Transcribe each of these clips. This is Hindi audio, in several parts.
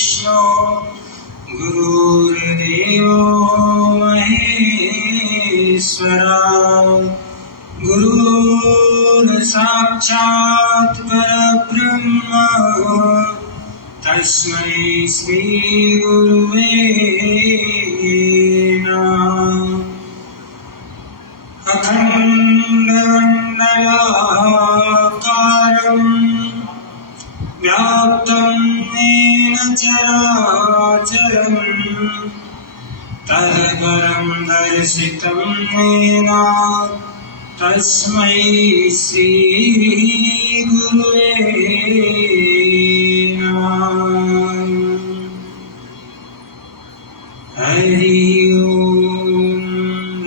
विष्णु गुरुर्देवो महेश्वरा गुरुर्साक्षात् परब्रह्म तस्मै श्री गुरुवे नमः। अखण्डमण्डलाकारं व्याप्तं येन चराचरं तत्परं दर्शितं येन तस्मै श्री गुरुवे नमः। हरि ओम।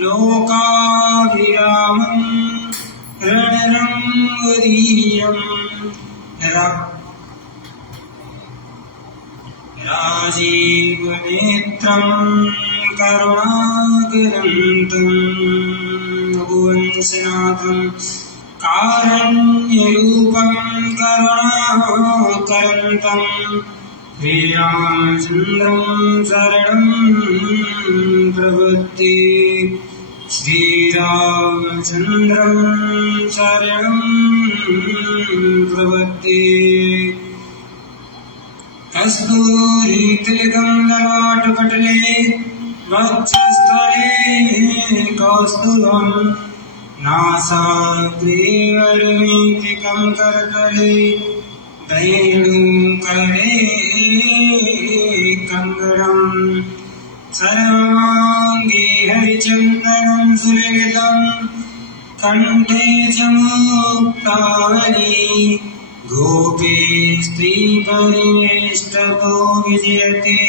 लोकाभिरामं रणरङ्गधीरं राजीवनेत्रं करुणाकरन्तं भुवननाथं कारुण्यरूपं करुणाकरन्तं श्रीरामचन्द्रं शरणं प्रपद्ये। श्रीरामचन्द्रं शरणं प्रपद्ये। कस्तूरीतिलकं ललाटपटले वक्षस्थले कौस्तुभं नासाग्रे वरमितिकं करतले वेणुकरे कङ्गणं सर्वाङ्गे हरिचन्दनं सुललितं कण्ठे च मुक्तावली गोपी स्त्रीपरिवेष्टतो विजयते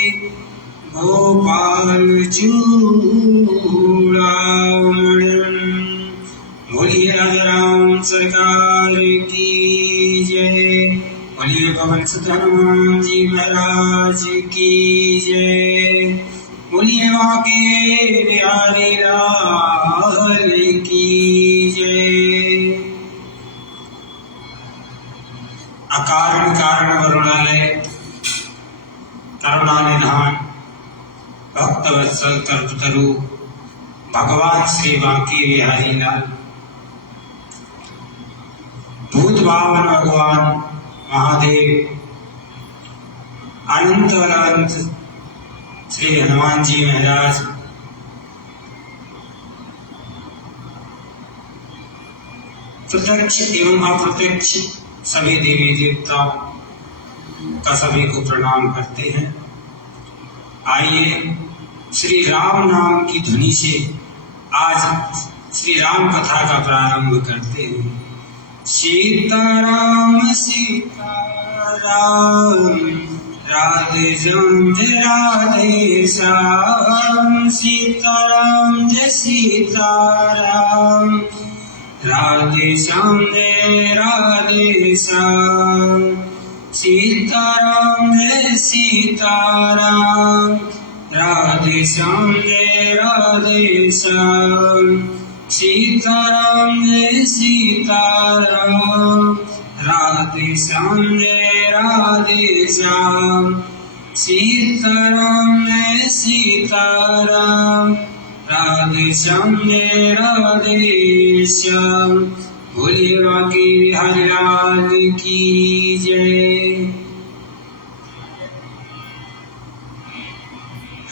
गोपालचूड़ामणिम्। बोलिए राजाराम सरकार की जय। बोलिए पवन सुत हनुमान जी महाराज की जय। बोलिए बांके बिहारी लाल की जय। अकारण कारण वरुणालय करुणानिधान भक्तवत्सल कल्पतरु भगवान श्री बांके बिहारी लाल भूत भावन भगवान महादेव अनंत अनंत श्री हनुमान जी महाराज प्रत्यक्ष एवं अप्रत्यक्ष सभी देवी देवताओं का सभी को प्रणाम करते हैं। आइए श्री राम नाम की ध्वनि से आज श्री राम कथा का प्रारंभ करते हैं। सीताराम सीताराम राधे राधे श्याम। सीताराम जय सीताराम राधे श्याम जय राधे श्याम। सीताराम जय सीताराम राधे श्याम जय राधे श्याम। सीताराम जय सीताराम राधे श्याम जय राधे श्याम। सीताराम जय सीताराम राधे श्याम जय राधे श्याम। बोलिए बांके बिहारी लाल की जय।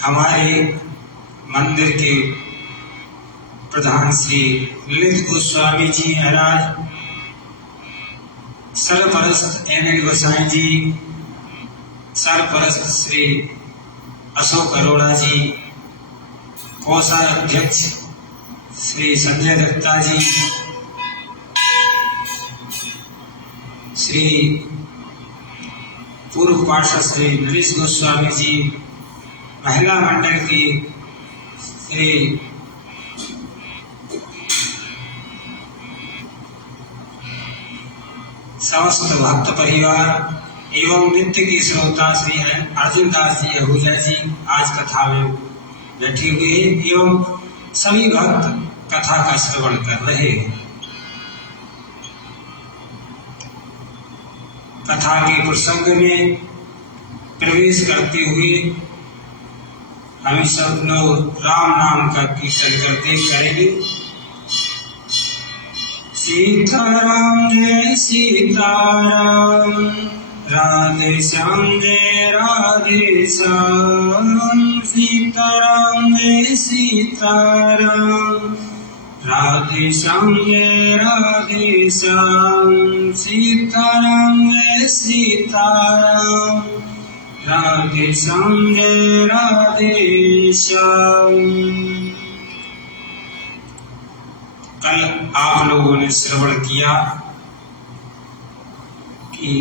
हमारे मंदिर के प्रधान श्री ललित गोस्वामी जी महाराज, सरपरस्त एन गोसाई जी, सरपरस्त श्री अशोक अरोड़ा जी, कोषाध्यक्ष श्री संजय दत्ता जी, श्री पूर्व पार्षद श्री नरेश गोस्वामी जी, महिला मंडल की श्री समस्त भक्त परिवार एवं नित्य की श्रोता श्री अर्जुन दास जी आहूजा जी आज कथा में बैठे हुए हैं एवं सभी भक्त कथा का श्रवण कर रहे हैं। कथा के प्रसंग में प्रवेश करते हुए हम सब लोग राम नाम का कीर्तन करते करेंगे। सीताराम जय सीताराम, राधे श्याम जय राधे श्याम, सीताराम जय सीताराम, राधे श्याम जय राधे श्याम, सीताराम जय सीताराम, राधे श्याम जय राधे श्याम। कल आप लोगों ने श्रवण किया कि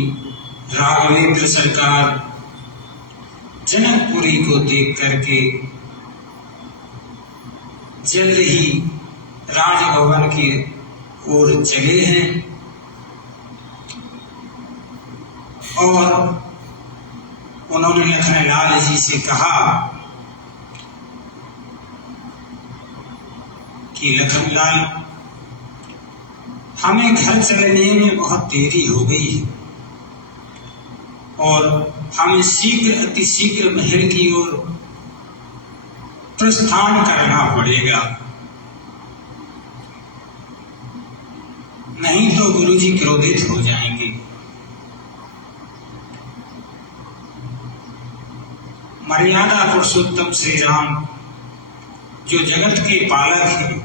राघवेंद्र सरकार जनकपुरी को देख करके जल्द ही राजभवन की ओर चले हैं और उन्होंने लखनलाल जी से कहा कि लखनलाल, हमें घर चलने में बहुत देरी हो गई है और हमें शीघ्र अतिशीघ्र महल की ओर प्रस्थान करना पड़ेगा, नहीं तो गुरुजी क्रोधित हो जाएंगे। मर्यादा पुरुषोत्तम श्री राम जो जगत के पालक हैं,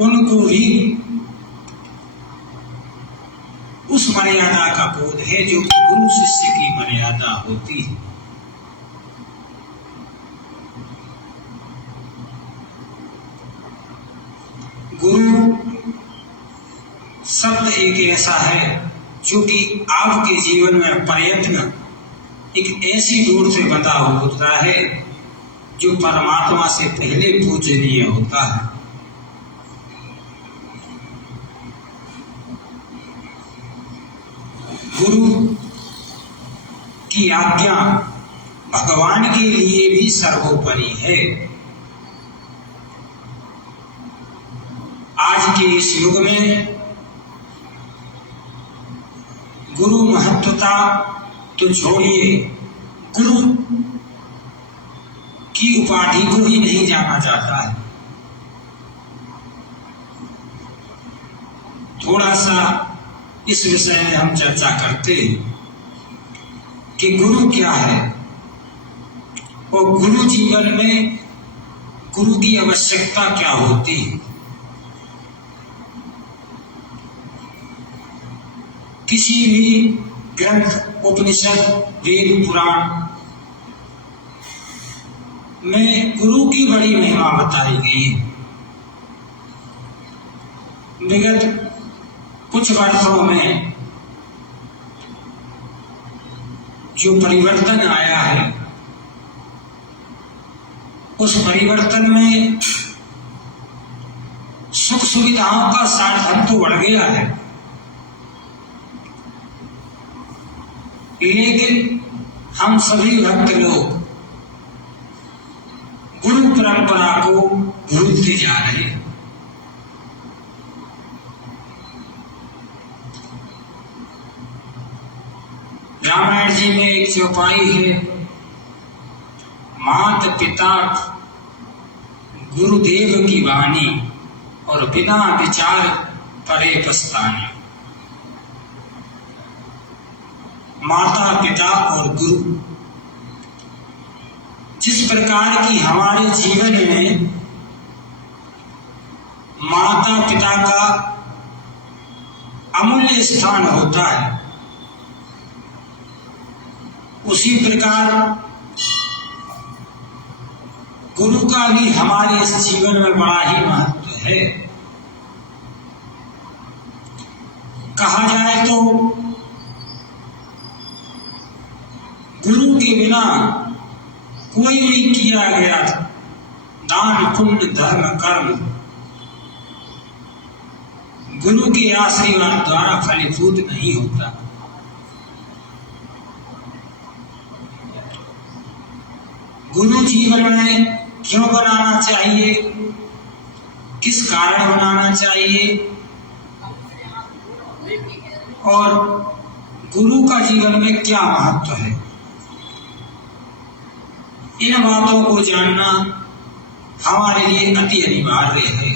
उनको भी उस मर्यादा का बोध है जो गुरु शिष्य की मर्यादा होती है। गुरु शब्द एक ऐसा है जो कि आपके जीवन में प्रयत्न एक ऐसी डोर से बंधा होता है जो परमात्मा से पहले पूजनीय होता है। गुरु की आज्ञा भगवान के लिए भी सर्वोपरि है। आज के इस युग में गुरु महत्वता तो छोड़िए, गुरु की उपाधि को ही नहीं जाना जाता है। थोड़ा सा इस विषय में हम चर्चा करते हैं कि गुरु क्या है और गुरु जीवन में गुरु की आवश्यकता क्या होती है। किसी भी ग्रंथ, उपनिषद, वेद, पुराण में गुरु की बड़ी महिमा बताई गई है। विगत कुछ वर्षों में जो परिवर्तन आया है, उस परिवर्तन में सुख सुविधाओं का साधन तो बढ़ गया है, लेकिन हम सभी भक्त लोग गुरु परंपरा को भूलते जा रहे हैं। रामायण जी में एक चौपाई है, मात पिता गुरुदेव की वाणी और बिना विचार परे पछताने। माता पिता और गुरु, जिस प्रकार की हमारे जीवन में माता पिता का अमूल्य स्थान होता है, उसी प्रकार गुरु का भी हमारे इस जीवन में बड़ा ही महत्व है। कहा जाए तो गुरु के बिना कोई भी किया गया दान, पुण्य, धर्म, कर्म गुरु के आशीर्वाद द्वारा फलीभूत नहीं होता। गुरु जीवन में क्यों बनाना चाहिए, किस कारण बनाना चाहिए और गुरु का जीवन में क्या महत्व है, इन बातों को जानना हमारे लिए अति अनिवार्य है।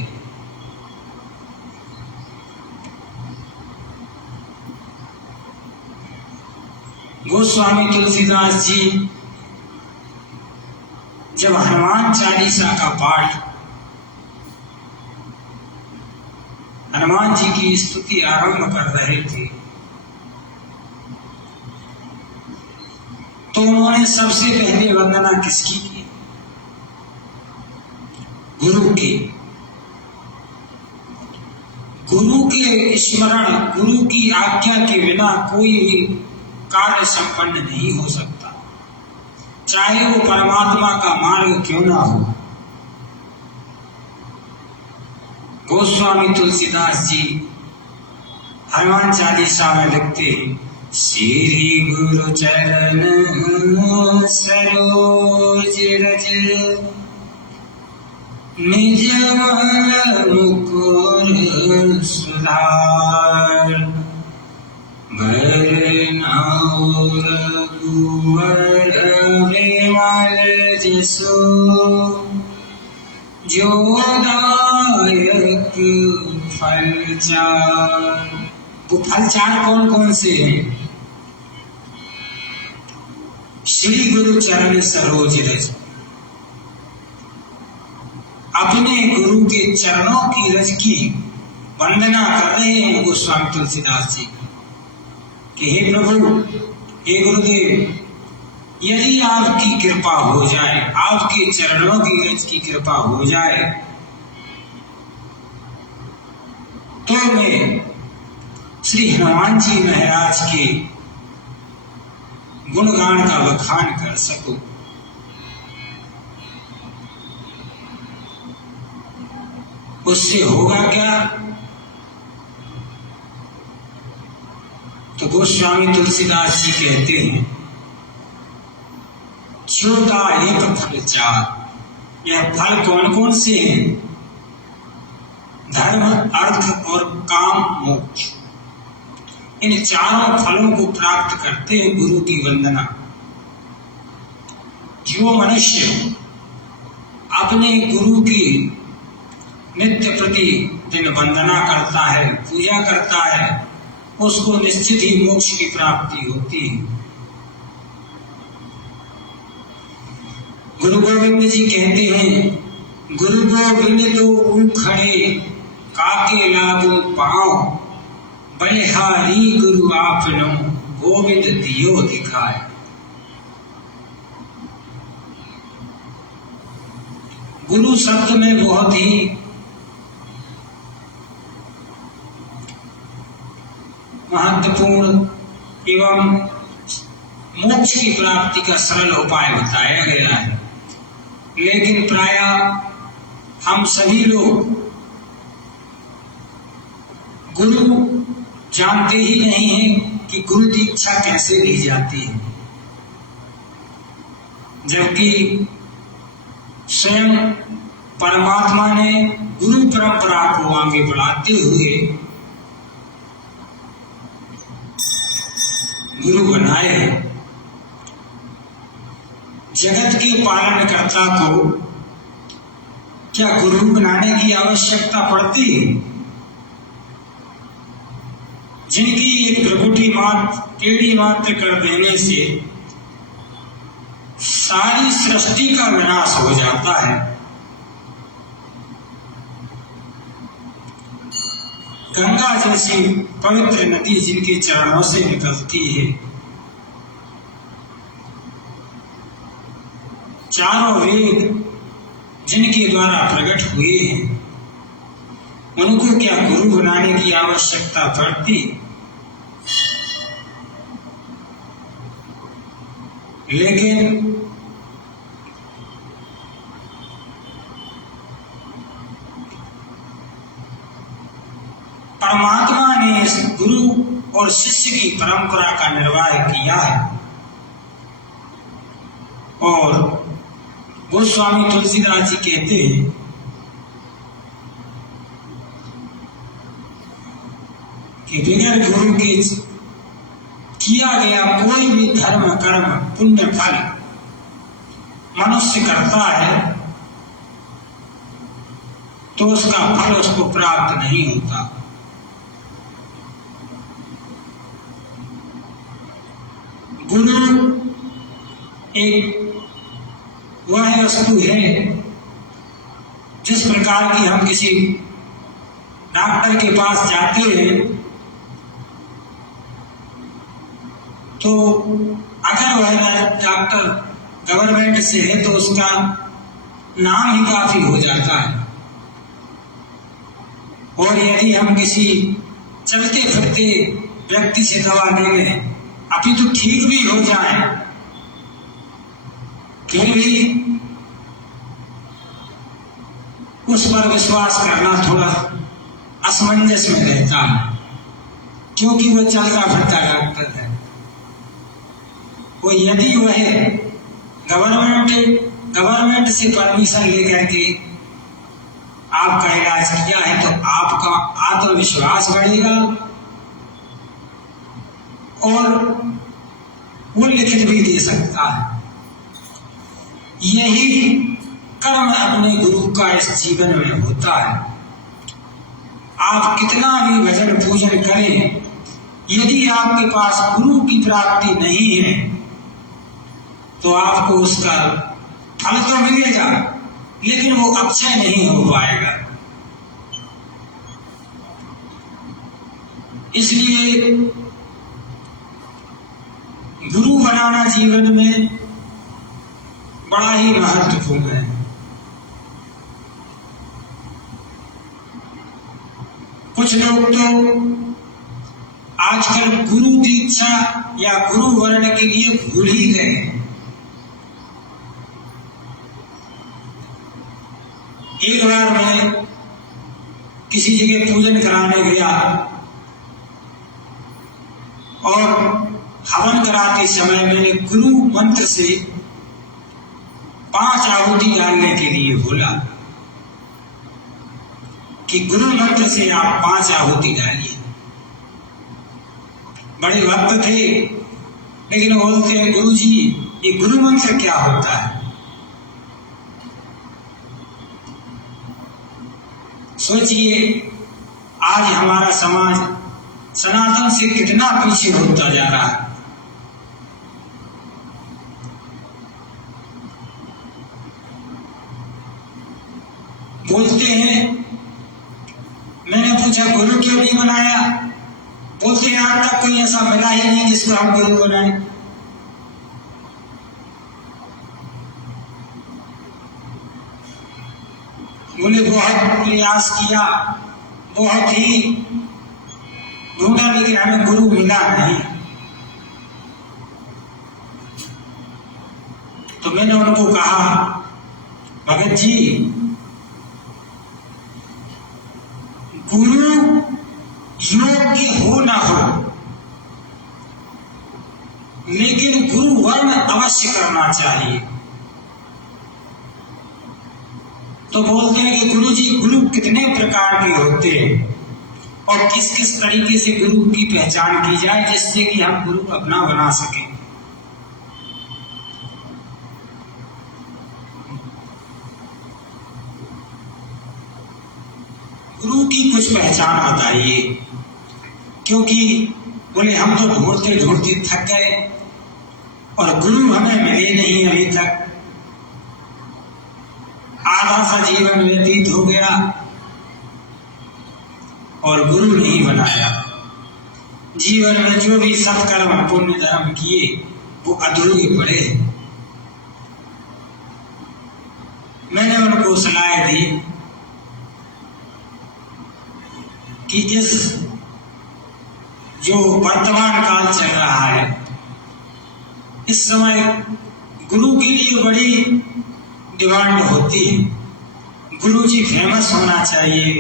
गोस्वामी तुलसीदास जी जब हनुमान चालीसा का पाठ, हनुमान जी की स्तुति आरंभ कर रहे थे, तो उन्होंने सबसे पहले वंदना किसकी की? गुरु की। गुरु के स्मरण, गुरु की आज्ञा के बिना कोई भी कार्य संपन्न नहीं हो सकता, चाहे वो परमात्मा का मार्ग क्यों ना हो। गोस्वामी तुलसीदास जी हनुमान चालीसा में लिखते हैं, श्री गुरु चरण सरोज रज निज मल मुकुर सुधार, बरनउँ रघुवर विमल जसु, जो दायक फल चार। वो फल चार कौन कौन से हैं? श्री गुरु चरण सरोज रज, अपने गुरु के चरणों की रज की वंदना कर रहे हैं गोस्वामी तुलसीदास जी कि हे प्रभु, हे गुरुदेव, यदि आपकी कृपा हो जाए, आपके चरणों की रज की कृपा हो जाए, तो मैं श्री हनुमान जी महाराज के गुणगान का बखान कर सकूं। उससे होगा क्या? तो गोस्वामी तुलसीदास जी कहते हैं, 14 एक फल चार। यह फल कौन कौन से हैं? धर्म, अर्थ और काम, मोक्ष। इन चारों फलों को प्राप्त करते हैं गुरु की वंदना। जो मनुष्य अपने गुरु की नित्य प्रति दिन वंदना करता है, पूजा करता है, उसको निश्चित ही मोक्ष की प्राप्ति होती है। गुरु गोविंद जी कहते हैं, गुरु गोविंद तो खड़े काके लागो पाओ, बलिहारी गुरु आपनो गोविंद दियो दिखाए। गुरु शब्द में बहुत ही महत्वपूर्ण एवं मोक्ष की प्राप्ति का सरल उपाय बताया गया है, लेकिन प्रायः हम सभी लोग गुरु जानते ही नहीं हैं कि गुरु दीक्षा कैसे ली जाती है, जबकि स्वयं परमात्मा ने गुरु परंपरा को आगे बढ़ाते हुए गुरु बनाए हैं। जगत के पालनकर्ता को क्या गुरु बनाने की आवश्यकता पड़ती है? जिनकी एक भ्रकुटी टेढ़ी मात्र कर देने से सारी सृष्टि का विनाश हो जाता है। गंगा जैसी पवित्र नदी जिनके चरणों से निकलती है, चारों वेद जिनके द्वारा प्रकट हुए हैं, उनको क्या गुरु बनाने की आवश्यकता पड़ती? लेकिन परमात्मा ने इस गुरु और शिष्य की परंपरा का निर्वाह किया है। और गोस्वामी तुलसीदास जी कहते हैं कि बिना गुरु के किया गया कोई भी धर्म कर्म पुण्य फल मनुष्य करता है तो उसका फल उसको प्राप्त नहीं होता। गुरु एक वह वस्तु है जिस प्रकार की हम किसी डॉक्टर के पास जाते हैं तो अगर वह डॉक्टर गवर्नमेंट से है तो उसका नाम ही काफी हो जाता है, और यदि हम किसी चलते फिरते व्यक्ति से दवा ले लें अभी तो ठीक भी हो जाए फिर भी उस पर विश्वास करना थोड़ा असमंजस में रहता है, क्योंकि वह चलता फिरता डॉक्टर है। वो यदि वह गवर्नमेंट से परमिशन लेकर के आपका इलाज किया है तो आपका आत्मविश्वास बढ़ेगा और वो लिखित भी दे सकता है। यही कर्म अपने गुरु का इस जीवन में होता है। आप कितना भी भजन पूजन करें, यदि आपके पास गुरु की प्राप्ति नहीं है तो आपको उसका फल तो मिलेगा लेकिन वो अक्षय नहीं हो पाएगा। इसलिए गुरु बनाना जीवन में बड़ा ही महत्वपूर्ण है। कुछ लोग तो आजकल गुरु दीक्षा या गुरु वर्ण के लिए भूल ही गए। एक बार मैं किसी जगह पूजन कराने गया और हवन कराते समय मैंने गुरु मंत्र से 5 आहुति डालने के लिए बोला कि गुरु मंत्र से आप 5 आहुति डालिए। बड़े भक्त थे लेकिन बोलते हैं गुरु जी ये गुरु मंत्र क्या होता है। सोचिए आज हमारा समाज सनातन से कितना पीछे होता जा रहा है। बोलते हैं, मैंने पूछा गुरु क्यों नहीं बनाया, बोलते हैं आज तक कोई ऐसा मिला ही नहीं जिसको हम गुरु बनाए। बोले बहुत प्रयास किया, बहुत ही ढूंढा लेकिन हमें गुरु मिला नहीं। तो मैंने उनको कहा भगत जी गुरु योग्य हो ना हो लेकिन गुरु वर्ण अवश्य करना चाहिए। तो बोलते हैं कि गुरु जी गुरु कितने प्रकार के होते हैं और किस किस तरीके से गुरु की पहचान की जाए जिससे कि हम गुरु अपना बना सकें। गुरु की कुछ पहचान बताइए, क्योंकि बोले हम तो ढूंढते ढूंढते थक गए और गुरु हमें मिले नहीं अभी तक। आधा सा जीवन व्यतीत हो गया और गुरु नहीं बनाया। जीवन में जो भी सत्कर्म पुण्य धर्म किए वो अधूरे पड़े। मैंने उनको सलाह दी कि इस जो वर्तमान काल चल रहा है इस समय गुरु के लिए बड़ी डिमांड होती है। गुरु जी फेमस होना चाहिए,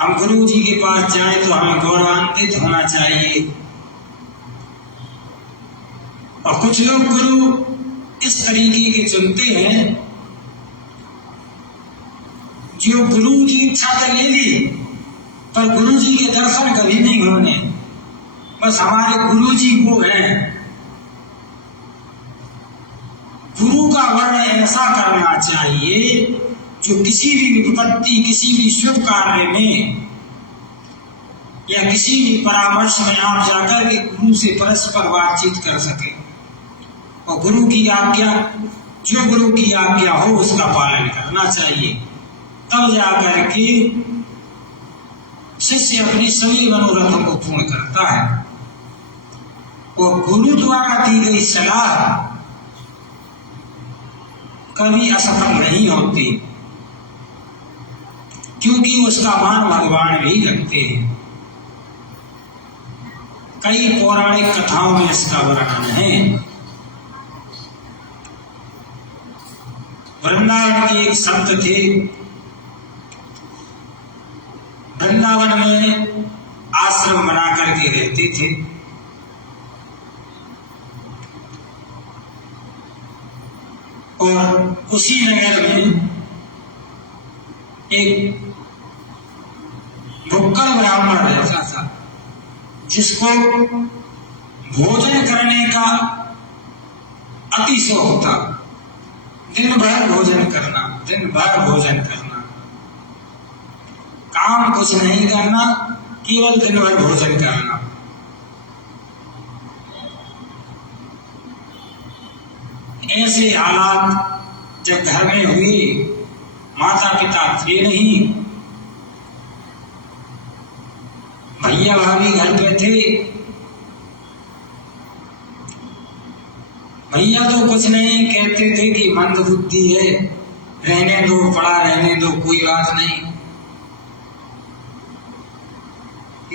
हम गुरु जी के पास जाएं तो हमें गौरवान्वित होना चाहिए। और कुछ लोग गुरु इस तरीके के चुनते हैं जो गुरु की इच्छा तो ले ली पर गुरु जी के दर्शन कभी नहीं होने। बस हमारे गुरु जी वो हैं। गुरु का वर्ण ऐसा करना चाहिए जो किसी भी विपत्ति, किसी भी शुभ कार्य में या किसी भी परामर्श में आप जाकर के गुरु से परस्पर बातचीत कर सके और गुरु की आज्ञा, जो गुरु की आज्ञा हो उसका पालन करना चाहिए। तब जाकर के शिष्य अपनी सभी मनोरथों को पूर्ण करता है। और गुरु द्वारा दी गई सलाह कभी असफल नहीं होती, क्योंकि उसका मान भगवान भी रखते हैं। कई पौराणिक कथाओं में इसका वर्णन है। वृंदावन के एक संत थे। वृंदावन में आश्रम बना करके रहते थे। और उसी नगर में एक भुक्कड़ ब्राह्मण रहता था, जिसको भोजन करने का अति शौक था। दिन भर भोजन करना, दिन भर भोजन करना, काम कुछ नहीं करना, केवल दिन भर भोजन करना। ऐसे हालात जब घर में हुए, माता पिता थे नहीं, भैया भाभी घर पे थे। भैया तो कुछ नहीं कहते थे कि मंद बुद्धि है, रहने दो, पड़ा रहने दो, कोई बात नहीं।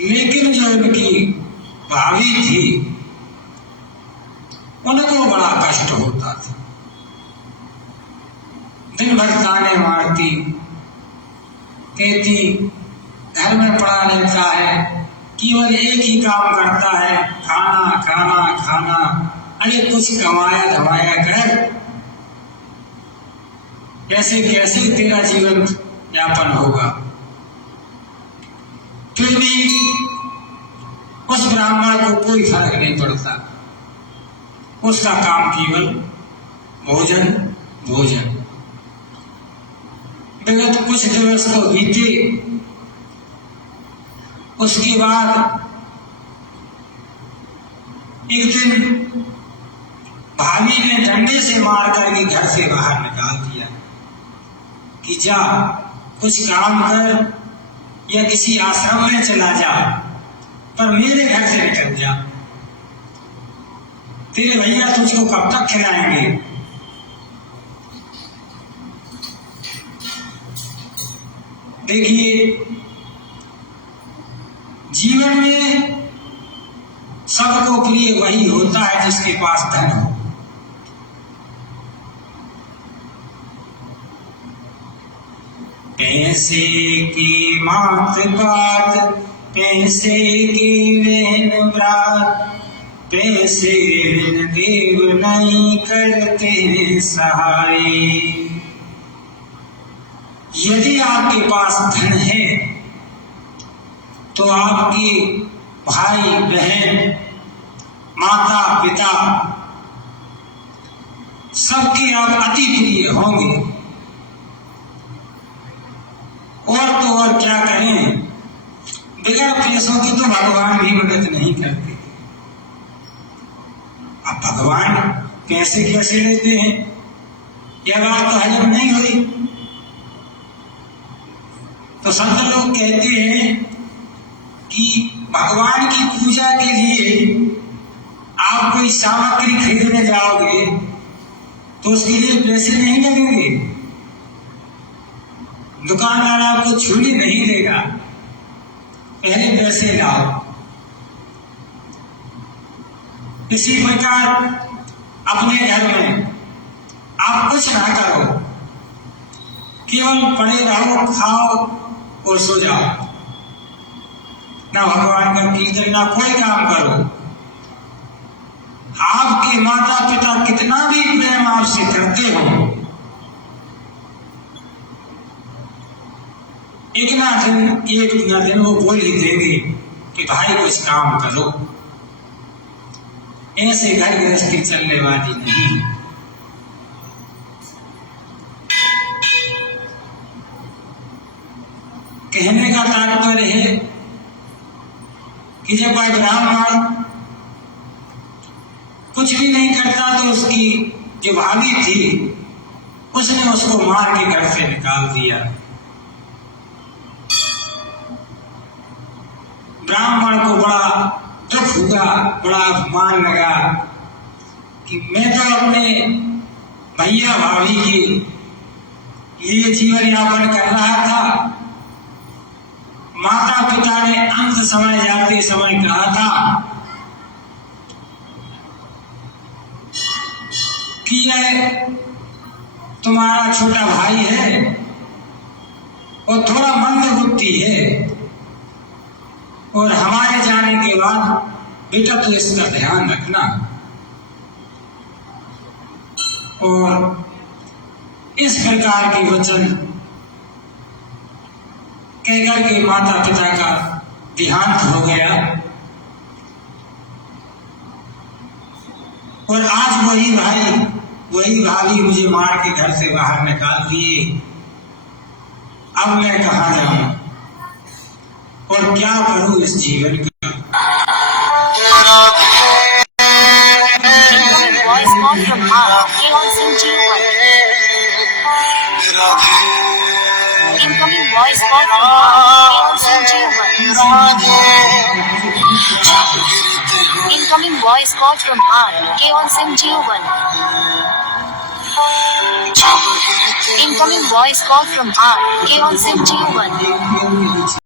लेकिन जो इनकी भाभी थी, उनको बड़ा कष्ट होता था। दिन भर ताने मारती, कहती घर में पड़ा रहता है, केवल एक ही काम करता है, खाना खाना खाना। अरे कुछ कमाया धमाया कर, कैसे कैसे तेरा जीवन यापन होगा। फिर भी उस ब्राह्मण को कोई फर्क नहीं पड़ता, उसका काम केवल भोजन भोजन। विगत कुछ दिवस तो बीते, उसके बाद एक दिन भाभी ने डंडे से मार करके घर से बाहर निकाल दिया कि जा कुछ काम कर या किसी आश्रम में चला जा, पर मेरे घर से निकल जा। तेरे भैया तुझको कब तक खिलाएंगे। देखिए, जीवन में सबको प्रिय वही होता है जिसके पास धन हो। पैसे की मात बात, पैसे की बहन ब्रात, पैसे बिन देव नहीं करते सहाय। यदि आपके पास धन है तो आपके भाई बहन, माता पिता सबके आप अति प्रिय होंगे। और तो और क्या करें, बगैर पैसों की तो भगवान भी मदद नहीं करते। अब भगवान पैसे कैसे लेते हैं, यह बात तो हजम नहीं हुई। तो संत लोग कहते हैं कि भगवान की पूजा के लिए आप कोई सामग्री खरीदने जाओगे तो उसके लिए पैसे नहीं लगेंगे, दुकानदार आपको छुरी नहीं देगा, पहले पैसे लाओ। इसी प्रकार अपने घर में आप कुछ ना करो, केवल पड़े रहो, खाओ और सो जाओ, ना भगवान का कीर्तन ना कोई काम करो। आपके माता पिता कितना भी प्रेम आपसे करते हो, एक ना दिन वो बोल ही देंगे कि भाई कुछ काम करो। ऐसे घर गृहस्थी चलने वाली नहीं। कहने का तात्पर्य है कि जब कोई ब्राह्मण कुछ भी नहीं करता तो उसकी जो भाभी थी उसने उसको मार के घर से निकाल दिया। ब्राह्मण को बड़ा दुख हुआ, बड़ा अपमान लगा कि मैं तो अपने भैया भाभी के लिए जीवन यापन कर रहा था। माता पिता ने अंत समय जाते समय कहा था कि यह तुम्हारा छोटा भाई है और थोड़ा मंद बुद्धि है, और हमारे जाने के बाद बेटा तो इसका ध्यान रखना। और इस प्रकार के वचन कहकर के माता पिता का देहांत हो गया। और आज वही भाई वही भाभी मुझे मार के घर से बाहर निकाल दिए। अब मैं कहाँ जाऊं और क्या करूं इस जीवन का। Incoming voice call from Incoming voice call from RK on SIM G1. Incoming voice call from RK on SIM G1.